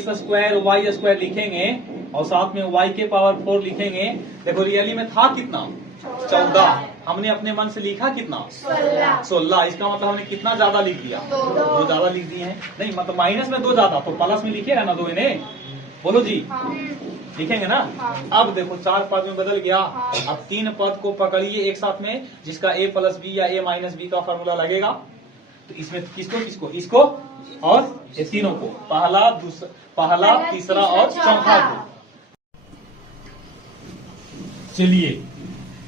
Square Y square लिखेंगे और साथ में y के पावर 4 लिखेंगे। देखो रियली में था कितना 14, हमने अपने मन से लिखा कितना 16। इसका मतलब हमने कितना ज्यादा लिख दिया, 2 ज्यादा लिख दिए हैं। नहीं मतलब माइनस में 2 ज्यादा, तो प्लस में लिखिएगा ना 2 इन्हें, बोलो जी लिखेंगे ना। अब देखो 4 पद में बदल गया। अब 3 पद को पकड़िए एक साथ में, जिसका a प्लस बी या a माइनस बी का फॉर्मूला लगेगा। तो इसमें किसको किसको, इसको और ये तीनों को, पहला तीसरा और चौथा को। चलिए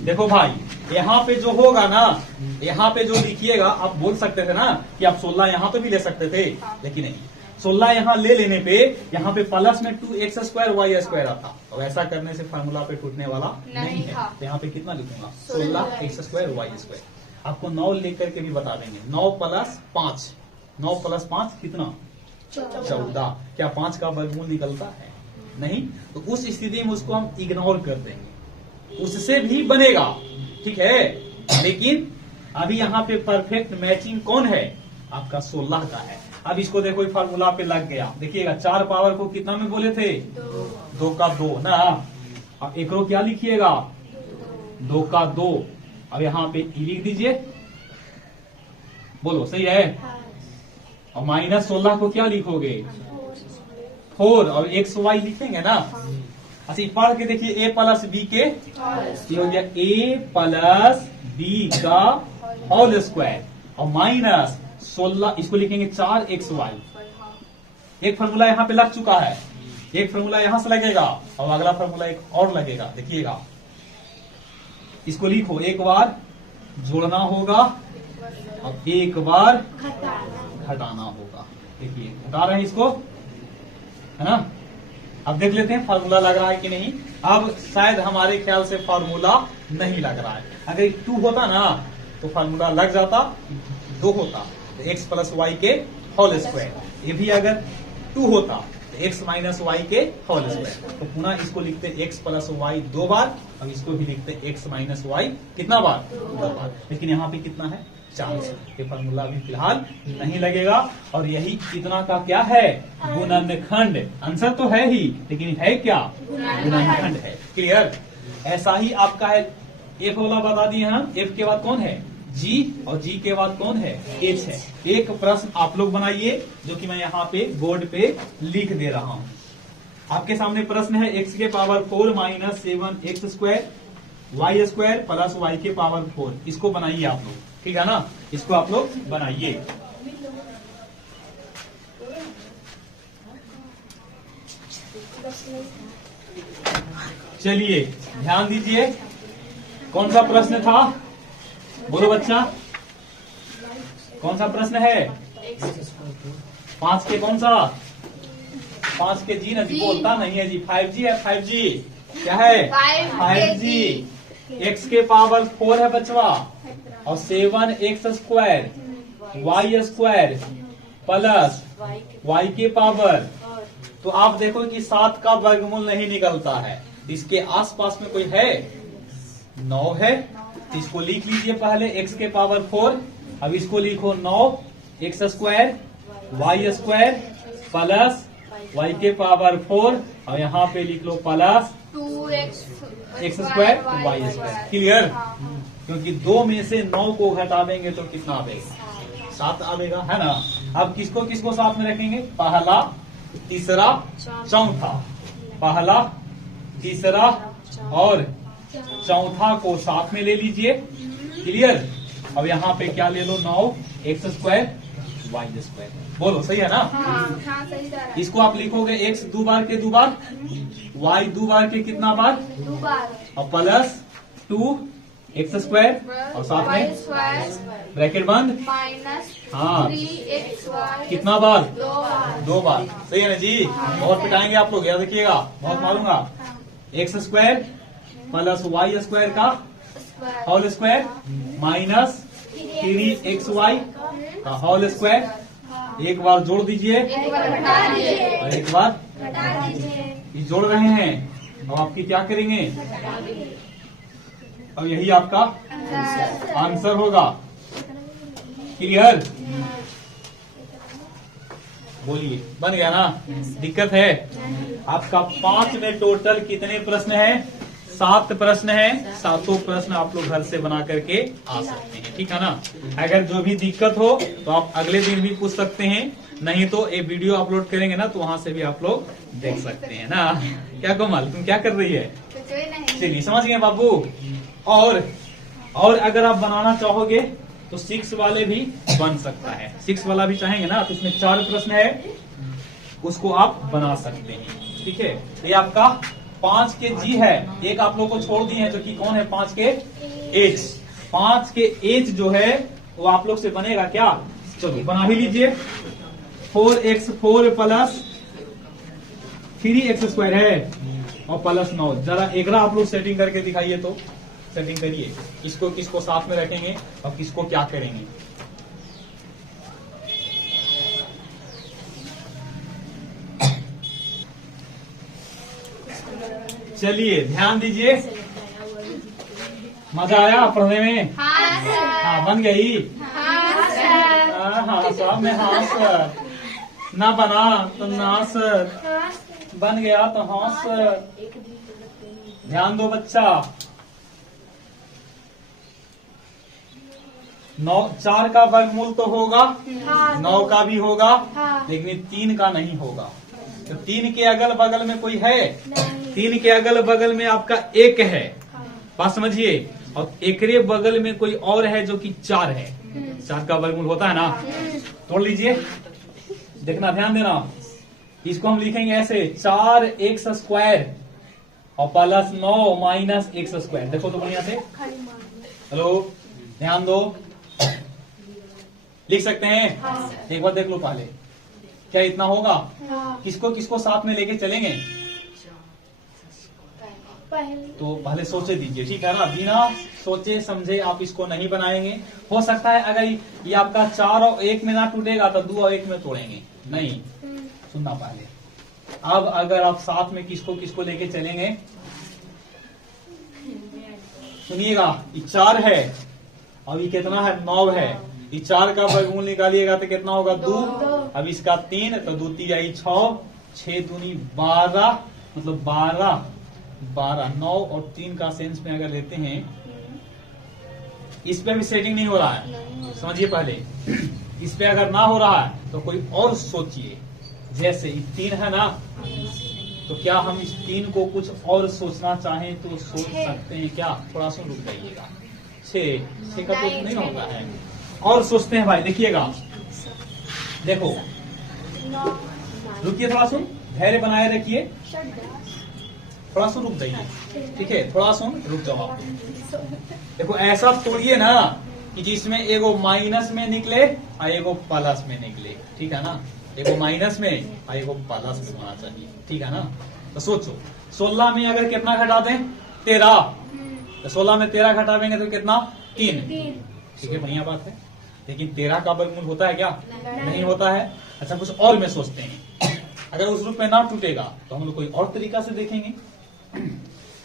देखो भाई, यहाँ पे जो होगा ना, यहाँ पे जो लिखिएगा, आप बोल सकते थे ना कि आप 16 यहाँ पे भी ले सकते थे, लेकिन नहीं, 16 यहाँ ले लेने पे यहाँ पे प्लस में 2x स्क्वायर वाई स्क्वायर आता। और ऐसा करने से फार्मूला पे टूटने वाला नहीं है। तो यहाँ पे कितना लिखूंगा 16x स्क्वायर वाई स्क्वायर। आपको 9 लिख करके भी बता देंगे। 9 प्लस 5, 9 प्लस 5 कितना 14। क्या 5 का वर्गमूल निकलता है? नहीं। तो उस स्थिति में उसको हम इग्नोर कर देंगे, उससे भी बनेगा, ठीक है। लेकिन अभी यहाँ पे परफेक्ट मैचिंग कौन है? आपका 16 का है। अब इसको देखो फार्मूला पे लग गया। देखिएगा 4 पावर को कितना में बोले थे? 2 का 2 ना। अब एक रो क्या लिखिएगा 2 का 2। अब यहाँ पे ई लिख दीजिए, बोलो सही है। और माइनस 16 को क्या लिखोगे 4, और एक्स वाई लिखेंगे ना। अच्छा पढ़ के देखिए, a प्लस बी के, ये हो गया a प्लस बी का होल स्क्वायर, और माइनस 16 इसको लिखेंगे 4xy। एक फॉर्मूला यहाँ पे लग चुका है, एक फॉर्मूला यहां से लगेगा और अगला फॉर्मूला एक और लगेगा। देखिएगा इसको लिखो, एक बार जोड़ना होगा और एक बार घटाना होगा। देखिए घटा रहे हैं इसको, है ना। अब देख लेते हैं फार्मूला लग रहा है कि नहीं। अब शायद हमारे ख्याल से फार्मूला नहीं लग रहा है। अगर 2 होता ना तो फार्मूला लग जाता, 2 होता तो x प्लस वाई के होल स्क्वायर। ये भी अगर 2 होता तो x माइनस वाई के होल स्क्वायर। तो पुनः इसको लिखते x प्लस वाई 2 बार, और इसको भी लिखते x माइनस वाई कितना बार 2 बार। लेकिन यहाँ पे कितना है 4। ये फार्मूला अभी फिलहाल नहीं लगेगा। और यही इतना का क्या है गुणनखंड। आंसर तो है ही, लेकिन है क्या गुणनखंड है। क्लियर। ऐसा ही आपका है, f वाला बता दिए हम। f के बाद कौन है g, और g के बाद कौन है h है। एक प्रश्न आप लोग बनाइए जो कि मैं यहाँ पे बोर्ड पे लिख दे रहा हूँ। आपके सामने प्रश्न है x के power 4 minus 7x square Y square plus y के पावर 4। इसको बनाइए आप लोग, ठीक है ना। इसको आप लोग बनाइए। चलिए ध्यान दीजिए, कौन सा प्रश्न था, बोलो बच्चा, कौन सा प्रश्न है? 5 के कौन सा? 5 के जी ना जी, बोलता नहीं है जी। 5G है, 5G क्या है 5G। x के पावर 4 है बचवा, और 7x square Y square plus y के पावर। तो आप देखो कि 7 का वर्गमूल नहीं निकलता है। इसके आसपास में कोई है 9 है, इसको लिख लीजिए पहले x के पावर 4। अब इसको लिखो 9x square Y square plus y के पावर 4, और यहाँ पे लिख लो plus 2x square Y square. Clear. क्योंकि 2 में से 9 को घटा देंगे तो कितना आएगा 7 आएगा, है ना। अब किसको किसको साथ में रखेंगे, पहला तीसरा चौथा, पहला तीसरा और चौथा को साथ में ले लीजिए। क्लियर। अब यहाँ पे क्या ले लो 9x स्क्वायर वाई स्क्वायर। बोलो सही है ना। सही। इसको आप लिखोगे x 2 बार के 2 बार, y 2 बार के कितना बार 2 बार, और प्लस 2x स्क्वायर, और साथ में ब्रैकेट बंद माइनस हाँ 3xy कितना बार 2 बार। सही है ना जी। और पिटाएंगे आप लोग, याद रखिएगा, बहुत मारूंगा। x square plus y square का होल स्क्वायर माइनस 3xy का होल स्क्वायर। एक बार जोड़ दीजिए और एक बार ये जोड़ रहे हैं, और आपकी क्या करेंगे, और यही आपका आंसर होगा। क्लियर। बोलिए, बन गया ना? दिक्कत है? आपका 5 में टोटल कितने प्रश्न है? 7 प्रश्न है। 7 प्रश्न आप लोग घर से बना करके आ सकते हैं, ठीक है ना? अगर जो भी दिक्कत हो तो आप अगले दिन भी पूछ सकते हैं, नहीं तो ये वीडियो अपलोड करेंगे ना तो वहां से भी आप लोग देख सकते हैं ना। क्या कोमल, तुम क्या कर रही है? चलिए, समझ गए बाबू। और अगर आप बनाना चाहोगे तो 6 वाले भी बन सकता है। 6 वाला भी चाहेंगे ना तो इसमें 4 प्रश्न है, उसको आप बना सकते हैं, ठीक है? तो ये आपका 5 के जी है। एक आप लोग को छोड़ दिए हैं जो कि कौन है? 5 के एच। 5 के एच जो है वो आप लोग से बनेगा क्या? चलो बना ही लीजिए। 4x4 प्लस 3x स्क्वायर है और प्लस 9। जरा एक आप लोग सेटिंग करके दिखाइए, तो सेटिंग करिए, किसको किसको साथ में रखेंगे और किसको क्या करेंगे। चलिए ध्यान दीजिए, मजा आया पढ़ने में? हाँ सर। हाँ, बन गई? हाँ सर। हाँ सब में हाँ सर, ना बना तो ना सर, बन गया तो हाँ सर। ध्यान दो बच्चा। 4 का वर्गमूल तो होगा, 9 का भी होगा, लेकिन 3 का नहीं होगा। तो 3 के अगल बगल में कोई है? 3 के अगल बगल में आपका 1 है, बात समझिए। और एकरे बगल में कोई और है जो कि 4 है। 4 का वर्गमूल होता है ना? तोड़ लीजिए, देखना, ध्यान देना। इसको हम लिखेंगे ऐसे, 4x स्क्वायर और प्लस 9 माइनस x स्क्वायर। देखो तो बढ़िया से, हेलो ध्यान दो, लिख सकते हैं? हाँ। एक बार देख लो पहले, क्या इतना होगा? किसको किसको साथ में लेके चलेंगे? तो पहले सोचे दीजिए, ठीक है ना? बिना सोचे समझे आप इसको नहीं बनाएंगे। हो सकता है अगर ये आपका 4 और 1 में ना टूटेगा तो 2 और 1 में तोड़ेंगे, नहीं। सुनना पहले, अब अगर आप साथ में किसको किसको लेके चलेंगे, सुनिएगा। ये 4 है और ये कितना है? 9 है। ये 4 का वर्गमूल निकालिएगा तो कितना होगा? 2। अब इसका 3, तो 2 3 आई 6, 6 दूनी 12, मतलब 12, 9 और 3 का सेंस में अगर लेते हैं, इस पे भी सेटिंग नहीं हो रहा है, समझिए पहले। इस पे अगर ना हो रहा है तो कोई और सोचिए। जैसे 3 है ना, तो क्या हम इस 3 को कुछ और सोचना चाहें तो सोच सकते हैं क्या? थोड़ा सा रुक जाइएगा। 6 का तो नहीं होता है, और सोचते हैं भाई। देखिएगा, देखो, रुकिए थोड़ा सुन, धैर्य बनाए रखिए, थोड़ा सा रुक जाइए, ठीक है? थोड़ा सा रुक जाओ आप। देखो ऐसा तोड़िए ना कि जिसमें एगो माइनस में निकले और एगो प्लस में निकले, ठीक है ना? एगो माइनस में और एगो प्लस में होना चाहिए, ठीक है ना? तो सोचो, 16 में अगर कितना घटा दें? 13। तो 16 में 13 घटावेंगे तो कितना? 3। ठीक है, बढ़िया बात है। लेकिन 13 का वर्गमूल होता है क्या? नहीं होता है। अच्छा, कुछ और में सोचते हैं। अगर उस रूप में ना टूटेगा तो हम लोग कोई और तरीका से देखेंगे।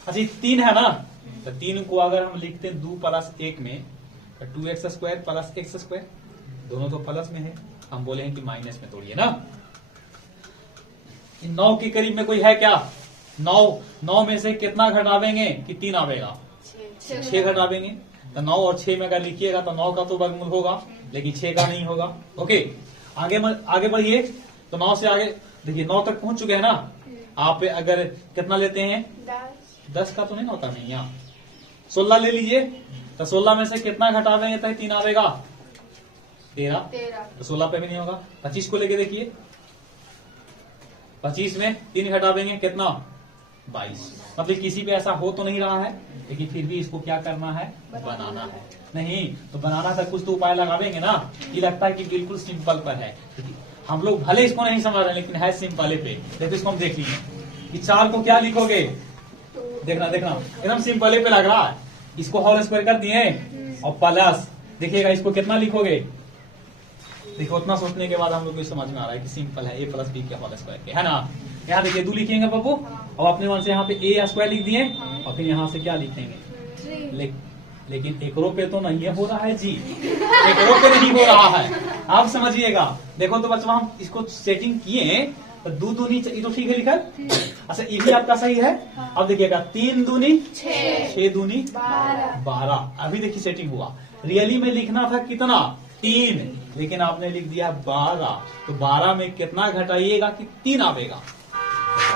अच्छा, 3 है ना, तो 3 को अगर हम लिखते हैं 2 प्लस 1 में, तो 2x square plus x square, दोनों तो प्लस में है, हम बोले हैं कि माइनस में तोड़िए ना। 9 के करीब में कोई है क्या? 9 में से कितना घटावेंगे कि 3 आवेगा? 6 घटावेंगे। तो 9 और 6 में अगर लिखिएगा तो 9 का तो वर्गमूल होगा, लेकिन 6 का नहीं होगा। ओके, आगे बढ़िए। तो 9 से आगे देखिए, 9 तक पहुंच चुके हैं ना। आप अगर कितना लेते हैं? 10 का तो नहीं होता, नहीं यहाँ 16 ले लीजिए। तो 16 में से कितना घटावेंगे तो 3 आवेगा? 13। तो 16 पे भी नहीं होगा। 25 को लेके देखिए, 25 में 3 घटावेंगे कितना? 22। मतलब किसी पे ऐसा हो तो नहीं रहा है, लेकिन फिर भी इसको क्या करना है? बनाना है। नहीं तो बनाना था, कुछ तो उपाय लगावेंगे ना। ये लगता है कि बिल्कुल सिंपल पर है, हम लोग भले इसको नहीं समझ रहे लेकिन है सिंपल पे। देखो इसको हम देख लीजिए कि 4 को क्या लिखोगे? देखना एकदम सिंपल पे लग रहा है। इसको होल स्क्वायर कर दिए और प्लस, देखिएगा इसको कितना लिखोगे? देखो उतना सोचने के बाद हम लोग को समझ में आ रहा है कि सिंपल है, a प्लस बी के होल स्क्वायर के, है ना? यहाँ देखिए 2 लिखेंगे बाबू, और अपने मन से यहाँ पे a स्क्वायर लिख दिए, और फिर यहाँ से क्या लिखेंगे? लेकिन एकरो पे तो नहीं हो रहा है जी, एकरो पे नहीं हो रहा है। आप समझिएगा, देखो तो बच्चों हम इसको सेटिंग किए तो 2 दूनी, ये तो ठीक है लिखा। अच्छा ये भी आपका सही है। अब देखिएगा 3 दूनी 6 दूनी 12। अभी देखिए सेटिंग हुआ। रियली में लिखना था कितना 3, लेकिन आपने लिख दिया 12। तो 12 में कितना घटाइएगा कि 3 आवेगा।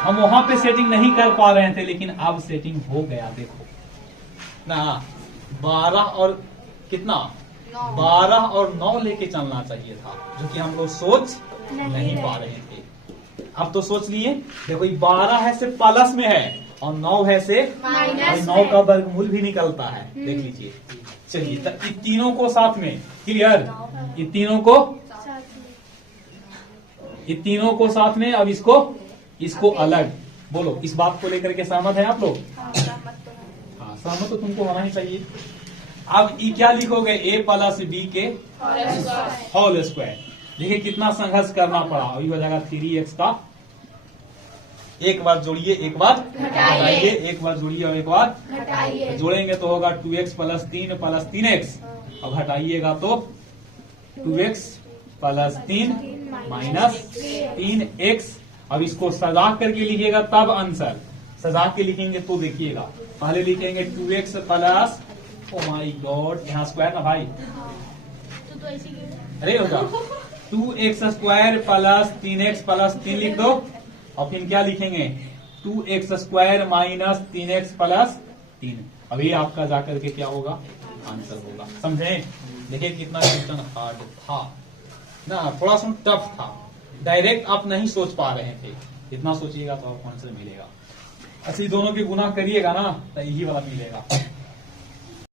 हम वहां पे सेटिंग नहीं कर पा रहे थे, लेकिन अब सेटिंग हो गया। देखो ना 12 और कितना 12 और 9 लेके चलना चाहिए था, जो कि हम लोग सोच नहीं पा रहे थे। अब तो सोच लिए। देखो ये 12 है से प्लस में है और 9 है से माइनस 9 का वर्गमूल भी निकलता है। देख लीजिए। चलिए तो इन तीनों को साथ में क्लियर, ये तीनों को साथ में। अब इसको अलग बोलो। इस बात को लेकर के सहमत है आप लोग? हाँ सहमत तो तुमको होना ही चाहिए। अब ये क्या लिखोगे a प्लस बी के होल स्क्वायर। देखिए कितना संघर्ष करना पड़ा। अभी हो जाएगा 3x का, एक बार जोड़िए एक बार घटाइए, एक बार जोड़िए और एक बार घटाइए। जोड़ेंगे तो होगा 2x प्लस 3 प्लस 3x। अब घटाइएगा तो 2x प्लस 3 माइनस 3x। अब इसको सजा करके लिखिएगा तब आंसर। सजा के लिखेंगे तो देखिएगा, पहले लिखेंगे 2x plus, oh my God यहाँ स्क्वायर ना भाई, अरे होगा 2x square plus 3x plus 3 लिख दो। और फिर क्या लिखेंगे 2x square minus 3x plus 3। अभी आपका जाकर के क्या होगा आंसर होगा। समझे? देखिए कितना क्वेश्चन हार्ड था ना, थोड़ा सा टफ था। डायरेक्ट आप नहीं सोच पा रहे थे, इतना सोचिएगा तो आपको आंसर मिलेगा। ऐसे दोनों के गुना करिएगा ना तो यही वाला मिलेगा।